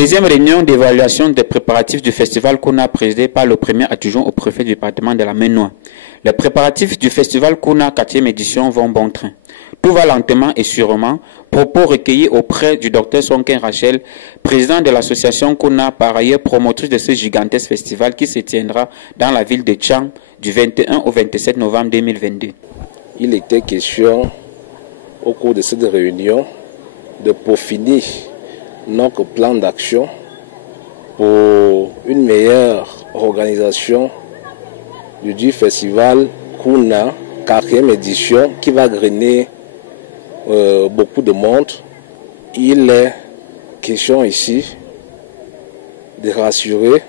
Deuxième réunion d'évaluation des préparatifs du festival Kuna présidé par le premier adjoint au préfet du département de la Maine-Noire. Les préparatifs du festival Kuna 4e édition vont bon train. Tout va lentement et sûrement. Propos recueillis auprès du Dr Sonken Rachel, président de l'association Kuna, par ailleurs promotrice de ce gigantesque festival qui se tiendra dans la ville de Tchang du 21 au 27 novembre 2022. Il était question au cours de cette réunion de peaufiner notre plan d'action pour une meilleure organisation du festival Kuna 4e édition qui va drainer beaucoup de monde. Il est question ici de rassurer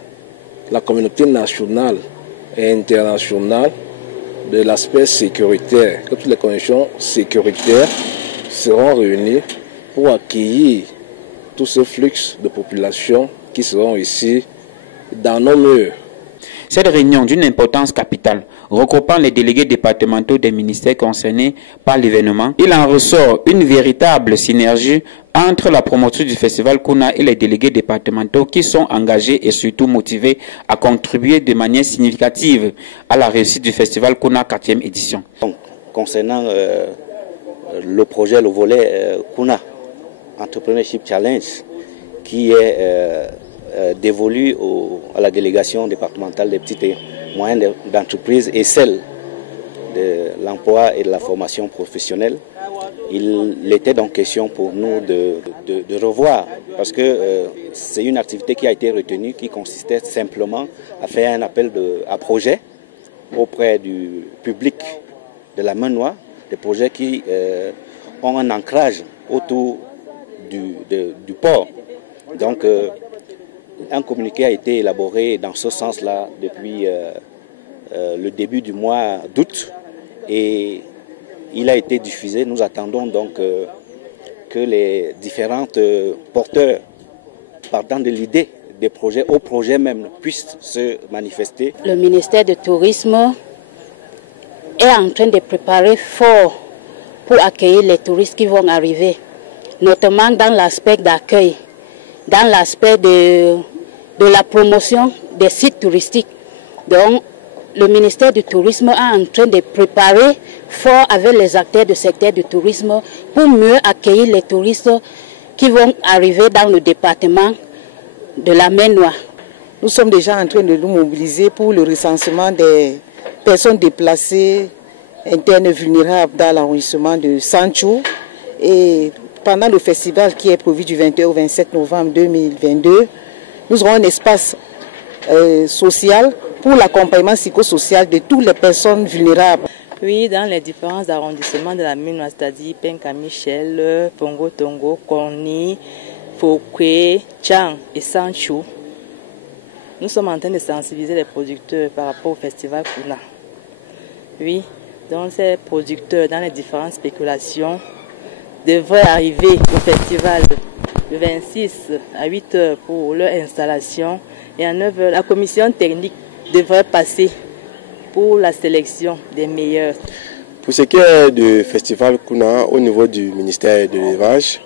la communauté nationale et internationale de l'aspect sécuritaire, que toutes les conditions sécuritaires seront réunies pour accueillir tout ce flux de population qui seront ici dans nos murs. Cette réunion d'une importance capitale, regroupant les délégués départementaux des ministères concernés par l'événement, il en ressort une véritable synergie entre la promotrice du festival Kuna et les délégués départementaux qui sont engagés et surtout motivés à contribuer de manière significative à la réussite du festival Kuna 4e édition. Donc, concernant le projet, le volet Kuna Entrepreneurship Challenge, qui est dévolu à la délégation départementale des petites et moyennes entreprises et celle de l'emploi et de la formation professionnelle. Il était donc question pour nous de revoir, parce que c'est une activité qui a été retenue, qui consistait simplement à faire un appel à projet auprès du public de la Maine-Noire, des projets qui ont un ancrage autour du port. Donc, un communiqué a été élaboré dans ce sens-là depuis le début du mois d'août et il a été diffusé. Nous attendons donc que les différents porteurs partant de l'idée des projets, au projet même, puissent se manifester. Le ministère du Tourisme est en train de préparer fort pour accueillir les touristes qui vont arriver, notamment dans l'aspect d'accueil, dans l'aspect de la promotion des sites touristiques. Donc, le ministère du Tourisme est en train de préparer fort avec les acteurs du secteur du tourisme pour mieux accueillir les touristes qui vont arriver dans le département de la Maine-Noire. Nous sommes déjà en train de nous mobiliser pour le recensement des personnes déplacées internes vulnérables dans l'arrondissement de Sancho. Et pendant le festival qui est prévu du 21 au 27 novembre 2022, nous aurons un espace social pour l'accompagnement psychosocial de toutes les personnes vulnérables. Oui, dans les différents arrondissements de la Maine-Noire, c'est-à-dire Penka-Michel, Pongo-Tongo, Korni, Fokwe, Tchang et Sancho, nous sommes en train de sensibiliser les producteurs par rapport au festival Kuna. Oui, donc ces producteurs, dans les différentes spéculations, devraient arriver au festival de 26 à 8 heures pour leur installation et à 9 heures, la commission technique devrait passer pour la sélection des meilleurs. Pour ce qui est du festival Kuna au niveau du ministère de l'élevage,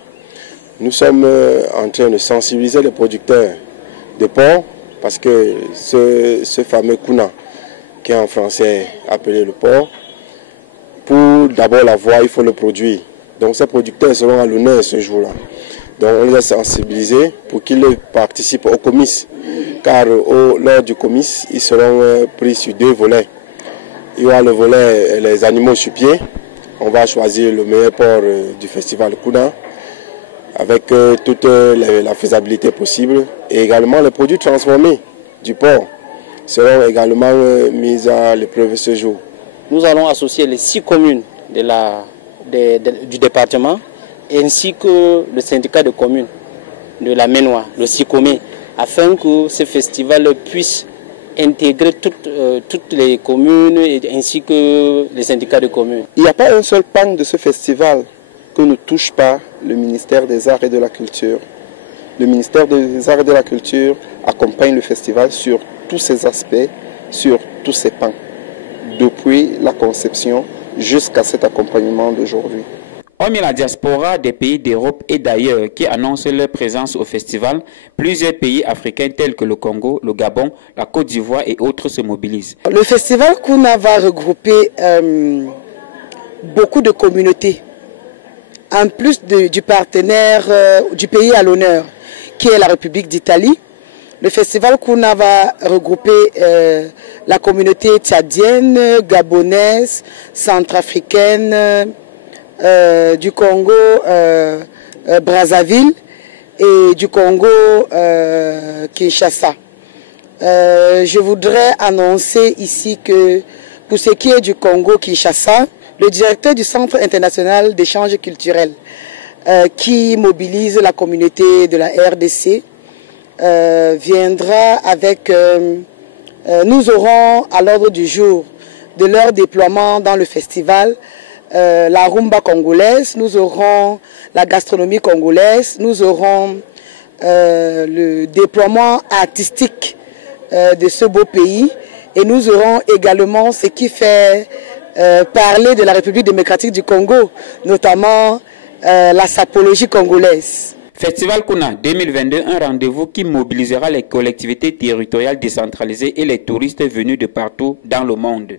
nous sommes en train de sensibiliser les producteurs de porc parce que ce fameux Kuna, qui est en français appelé le porc, pour d'abord l'avoir, il faut le produire. Donc ces producteurs seront à l'honneur ce jour-là. Donc on les a sensibilisés pour qu'ils participent au comice, car lors du comice, ils seront pris sur 2 volets. Il y aura le volet les animaux sur pied. On va choisir le meilleur porc du festival Kuna avec toute la faisabilité possible. Et également les produits transformés du porc seront également mis à l'épreuve ce jour. Nous allons associer les 6 communes du département ainsi que le syndicat de communes de la Maine-Noire, le SICOMé, afin que ce festival puisse intégrer toutes les communes ainsi que les syndicats de communes. Il n'y a pas un seul pan de ce festival que ne touche pas le ministère des Arts et de la Culture. Le ministère des Arts et de la Culture accompagne le festival sur tous ses aspects, sur tous ses pans, depuis la conception jusqu'à cet accompagnement d'aujourd'hui. Hormis la diaspora des pays d'Europe et d'ailleurs qui annoncent leur présence au festival, plusieurs pays africains tels que le Congo, le Gabon, la Côte d'Ivoire et autres se mobilisent. Le festival Kuna va regrouper beaucoup de communautés, en plus du partenaire du pays à l'honneur, qui est la République d'Italie. Le festival Kuna va regrouper la communauté tchadienne, gabonaise, centrafricaine, du Congo, Brazzaville et du Congo, Kinshasa. Je voudrais annoncer ici que pour ce qui est du Congo, Kinshasa, le directeur du Centre international d'échange culturel qui mobilise la communauté de la RDC viendra avec... nous aurons à l'ordre du jour de leur déploiement dans le festival la rumba congolaise, nous aurons la gastronomie congolaise, nous aurons le déploiement artistique de ce beau pays et nous aurons également ce qui fait parler de la République démocratique du Congo, notamment la sapologie congolaise. Festival Kuna 2022, un rendez-vous qui mobilisera les collectivités territoriales décentralisées et les touristes venus de partout dans le monde.